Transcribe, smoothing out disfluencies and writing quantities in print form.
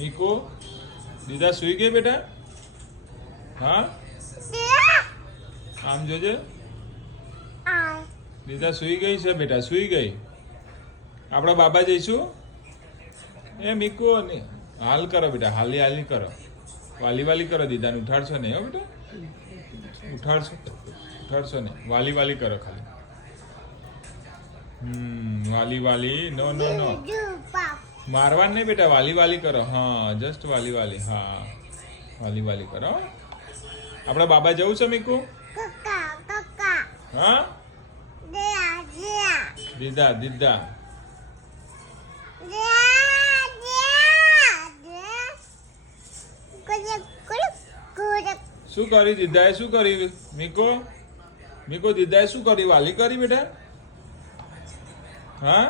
મીકો દીદા સુઈ ગઈ બેટા? હા આમ જોજે. દીદા સુઈ ગઈ છે બેટા, સુઈ ગઈ. આપણા બાબા જઈશું. એ મીકો ને હાલ કરો બેટા, હાલી હાલી કરો, વાલી વાલી કરો. દીદાને ઉઠાડશો નહીં હો બેટા, ઉઠાડશો નહીં. વાલી વાલી કરો ખાલી. વાલી વાલી. નો નો નો, મારવાનું નહીં બેટા, વાલી વાલી કરો. હા જસ્ટ વાલી વાલી. હા વાલી વાલી કરો. આપણા બાબા જવું છે મીકુ? હા દીદા દીદા. શું કરી દીદાએ? શું કરી મીકો? મીકો દીદાએ શું કરી? વાલી કરી બેટા? હા